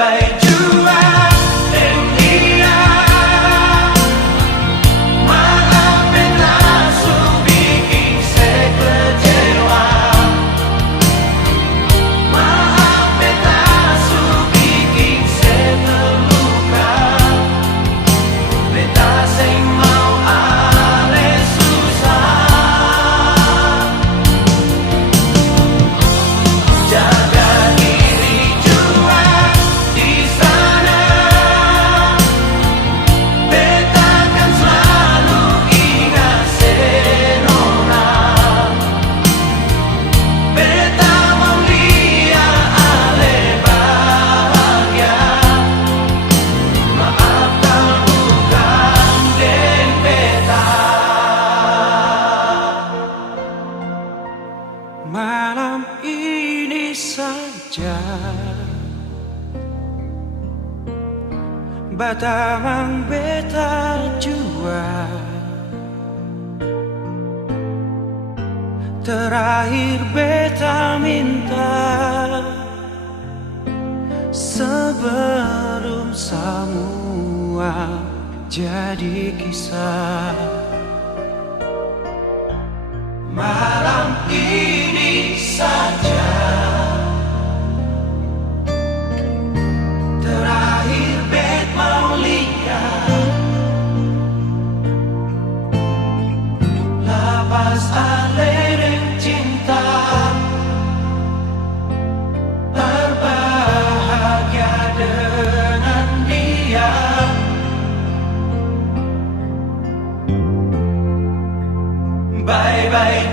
Bye-bye jua dan dia. Maaf beta su bikin saya kecewa. Maaf beta su bikin saya terluka. Beta say mau ale susah. Jaga diri jua di sana. Beta kan selalu ingat senona. Beta mau lihat ale bahagia. Maaf kalau bukan den beta. Malam ini saja batamang beta jua. Terakhir beta minta sebelum semua jadi kisah. Malam ini saja terakhir bet mau lihat. Lapas alereng cinta berbahagia dengan dia. Bye-bye.